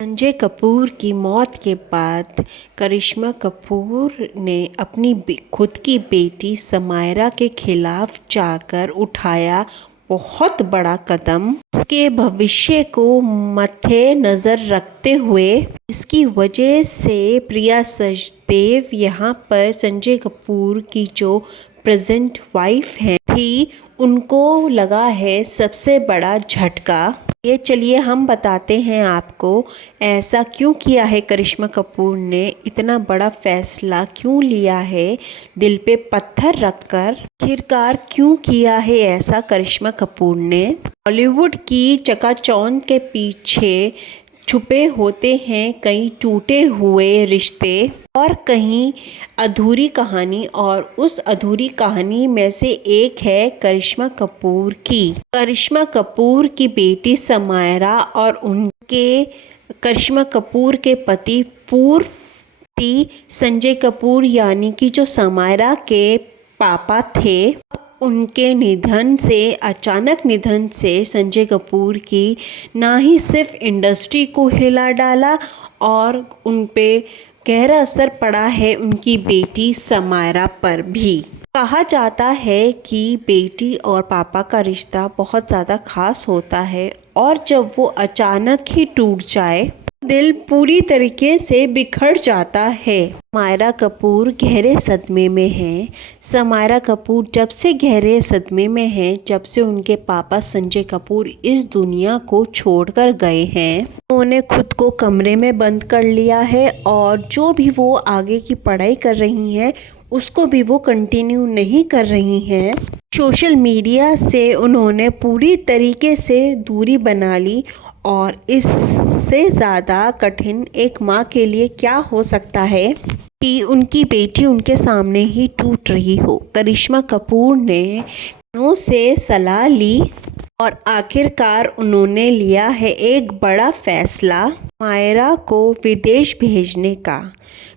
संजय कपूर की मौत के बाद करिश्मा कपूर ने अपनी खुद की बेटी समायरा के खिलाफ जाकर उठाया बहुत बड़ा कदम। उसके भविष्य को मद्देनजर रखते हुए इसकी वजह से प्रिया सचदेव यहाँ पर संजय कपूर की जो प्रेजेंट वाइफ है थी, उनको लगा है सबसे बड़ा झटका। ये चलिए हम बताते हैं आपको ऐसा क्यों किया है करिश्मा कपूर ने, इतना बड़ा फैसला क्यों लिया है, दिल पे पत्थर रखकर आखिरकार क्यों किया है ऐसा करिश्मा कपूर ने। बॉलीवुड की चकाचौंध के पीछे छुपे होते हैं कई टूटे हुए रिश्ते और कहीं अधूरी कहानी, और उस अधूरी कहानी में से एक है करिश्मा कपूर की। करिश्मा कपूर की बेटी समायरा और उनके करिश्मा कपूर के पति पूर्व संजय कपूर यानी कि जो समायरा के पापा थे, उनके निधन से, अचानक निधन से संजय कपूर की ना ही सिर्फ इंडस्ट्री को हिला डाला और उन पे गहरा असर पड़ा है उनकी बेटी समायरा पर भी। कहा जाता है कि बेटी और पापा का रिश्ता बहुत ज़्यादा खास होता है और जब वो अचानक ही टूट जाए दिल पूरी तरीके से बिखर जाता है। समायरा कपूर गहरे सदमे में हैं। समायरा कपूर जब से गहरे सदमे में हैं, जब से उनके पापा संजय कपूर इस दुनिया को छोड़कर गए हैं। उन्होंने खुद को कमरे में बंद कर लिया है और जो भी वो आगे की पढ़ाई कर रही हैं उसको भी वो कंटिन्यू नहीं कर रही हैं। सोशल मीडिया से उन्होंने पूरी तरीके से दूरी बना ली और इससे ज़्यादा कठिन एक माँ के लिए क्या हो सकता है कि उनकी बेटी उनके सामने ही टूट रही हो। करिश्मा कपूर ने दोनों से सलाह ली और आखिरकार उन्होंने लिया है एक बड़ा फैसला, समायरा को विदेश भेजने का।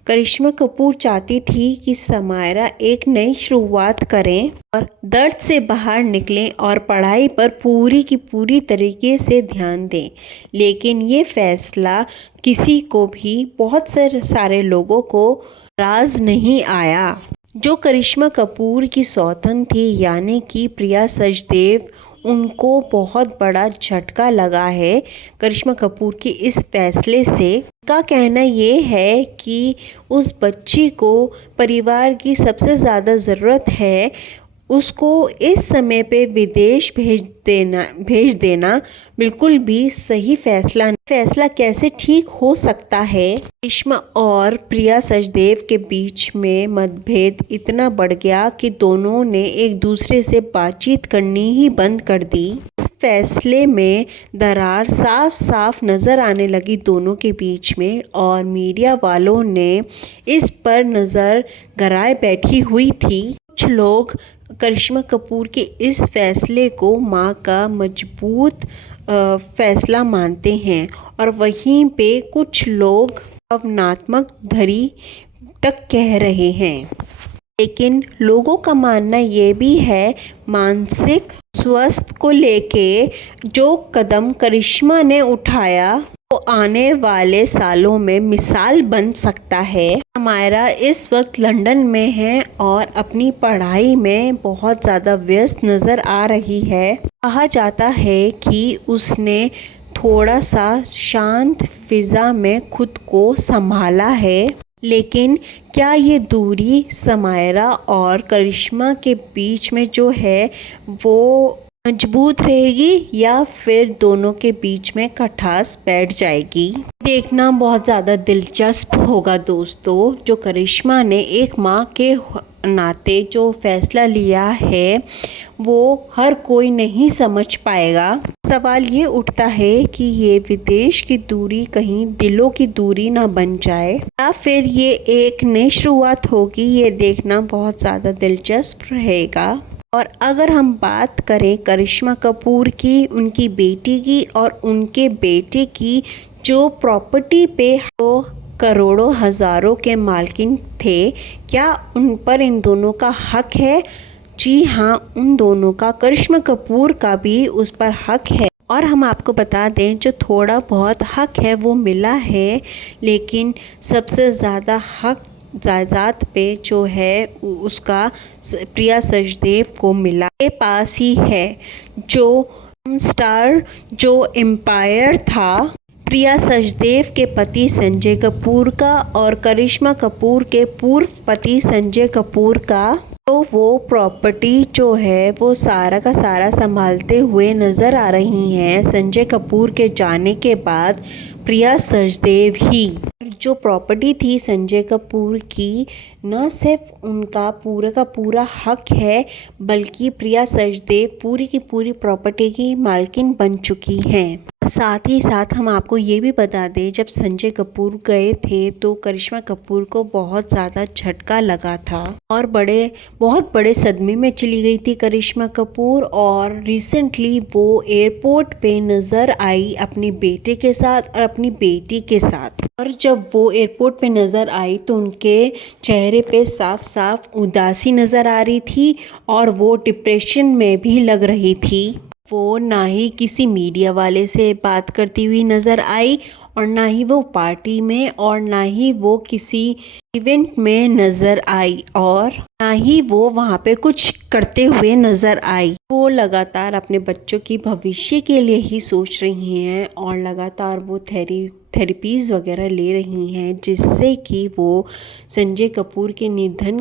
करिश्मा कपूर चाहती थी कि समायरा एक नई शुरुआत करें और दर्द से बाहर निकलें और पढ़ाई पर पूरी की पूरी तरीके से ध्यान दें, लेकिन ये फैसला किसी को भी, बहुत सारे लोगों को राज नहीं आया। जो करिश्मा कपूर की सौतन थी यानी कि प्रिया सचदेव, उनको बहुत बड़ा झटका लगा है करिश्मा कपूर के इस फैसले से। उनका कहना ये है कि उस बच्ची को परिवार की सबसे ज़्यादा ज़रूरत है, उसको इस समय पे विदेश भेज देना बिल्कुल भी सही फैसला नहीं। फैसला कैसे ठीक हो सकता है। करिश्मा और प्रिया सचदेव के बीच में मतभेद इतना बढ़ गया कि दोनों ने एक दूसरे से बातचीत करनी ही बंद कर दी। इस फैसले में दरार साफ साफ नज़र आने लगी दोनों के बीच में और मीडिया वालों ने इस पर नज़र गड़ाए बैठी हुई थी। कुछ लोग करिश्मा कपूर के इस फैसले को मां का मजबूत फैसला मानते हैं और वहीं पे कुछ लोग भावनात्मक धरी तक कह रहे हैं। लेकिन लोगों का मानना ये भी है, मानसिक स्वास्थ्य को लेके जो कदम करिश्मा ने उठाया वो आने वाले सालों में मिसाल बन सकता है। समायरा इस वक्त लंदन में है और अपनी पढ़ाई में बहुत ज़्यादा व्यस्त नज़र आ रही है। कहा जाता है कि उसने थोड़ा सा शांत फिज़ा में खुद को संभाला है, लेकिन क्या ये दूरी समायरा और करिश्मा के बीच में जो है वो मजबूत रहेगी या फिर दोनों के बीच में खटास बैठ जाएगी, देखना बहुत ज़्यादा दिलचस्प होगा दोस्तों। जो करिश्मा ने एक माँ के नाते जो फैसला लिया है वो हर कोई नहीं समझ पाएगा। सवाल ये उठता है कि ये विदेश की दूरी कहीं दिलों की दूरी ना बन जाए या फिर ये एक नई शुरुआत होगी, ये देखना बहुत ज़्यादा दिलचस्प रहेगा। और अगर हम बात करें करिश्मा कपूर की, उनकी बेटी की और उनके बेटे की, जो प्रॉपर्टी पे वो करोड़ों हज़ारों के मालकिन थे, क्या उन पर इन दोनों का हक है? जी हाँ, उन दोनों का, करिश्मा कपूर का भी उस पर हक है। और हम आपको बता दें जो थोड़ा बहुत हक है वो मिला है, लेकिन सबसे ज़्यादा हक जायदाद पे जो है उसका प्रिया सचदेव को मिला। के पास ही है जो स्टार जो एम्पायर था प्रिया सचदेव के पति संजय कपूर का और करिश्मा कपूर के पूर्व पति संजय कपूर का, तो वो प्रॉपर्टी जो है वो सारा का सारा संभालते हुए नज़र आ रही हैं संजय कपूर के जाने के बाद प्रिया सचदेव ही। जो प्रॉपर्टी थी संजय कपूर की, न सिर्फ उनका पूरा का पूरा हक है बल्कि प्रिया सचदेव पूरी की पूरी प्रॉपर्टी की मालकिन बन चुकी हैं। साथ ही साथ हम आपको ये भी बता दें जब संजय कपूर गए थे तो करिश्मा कपूर को बहुत ज़्यादा झटका लगा था और बहुत बड़े सदमे में चली गई थी करिश्मा कपूर। और रिसेंटली वो एयरपोर्ट पे नज़र आई अपने बेटे के साथ और अपनी बेटी के साथ, और जब वो एयरपोर्ट पे नज़र आई तो उनके चेहरे पे साफ साफ उदासी नज़र आ रही थी और वो डिप्रेशन में भी लग रही थी। वो ना ही किसी मीडिया वाले से बात करती हुई नज़र आई और ना ही वो पार्टी में और ना ही वो किसी इवेंट में नज़र आई और ना ही वो वहाँ पे कुछ करते हुए नज़र आई। वो लगातार अपने बच्चों की भविष्य के लिए ही सोच रही हैं और लगातार वो थेरेपीज़ वगैरह ले रही हैं जिससे कि वो संजय कपूर के निधन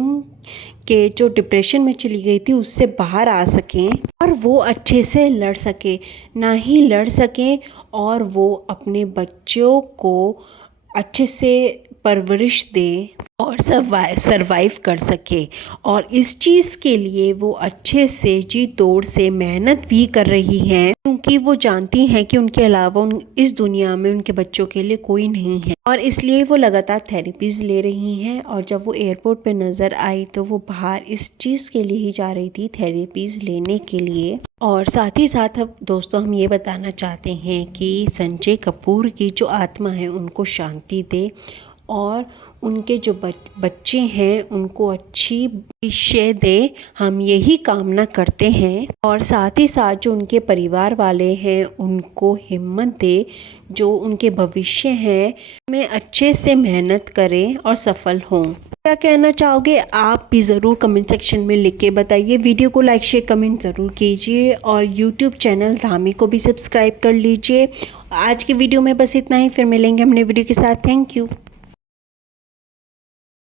के जो डिप्रेशन में चली गई थी उससे बाहर आ सकें और वो अच्छे से लड़ सके, ना ही लड़ सकें और वो अपने बच्चों को अच्छे से परवरिश दे और सरवाइव कर सके। और इस चीज़ के लिए वो अच्छे से जी तोड़ से मेहनत भी कर रही हैं क्योंकि वो जानती हैं कि उनके अलावा इस दुनिया में उनके बच्चों के लिए कोई नहीं है, और इसलिए वो लगातार थेरेपीज़ ले रही हैं। और जब वो एयरपोर्ट पे नज़र आई तो वो बाहर इस चीज़ के लिए ही जा रही थी, थेरेपीज़ लेने के लिए। और साथ ही साथ अब दोस्तों हम ये बताना चाहते हैं कि संजय कपूर की जो आत्मा है उनको शांति दे और उनके जो बच्चे हैं उनको अच्छी भविष्य दे, हम यही कामना करते हैं। और साथ ही साथ जो उनके परिवार वाले हैं उनको हिम्मत दे, जो उनके भविष्य हैं में अच्छे से मेहनत करें और सफल हों। क्या कहना चाहोगे आप भी ज़रूर कमेंट सेक्शन में लिख के बताइए। वीडियो को लाइक शेयर कमेंट ज़रूर कीजिए और यूट्यूब चैनल धामी को भी सब्सक्राइब कर लीजिए। आज की वीडियो में बस इतना ही, फिर मिलेंगे हमने वीडियो के साथ। Thank you.